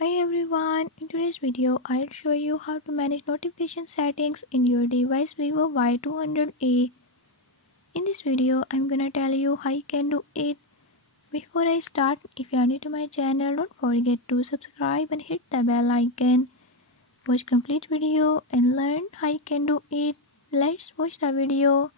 Hi everyone, in today's video I'll show you how to manage notification settings in your device Vivo Y200e. In this video I'm gonna tell you how you can do it. Before I start, if you are new to my channel, don't forget to subscribe and hit the bell icon. Watch complete video and learn how you can do it. Let's watch the video.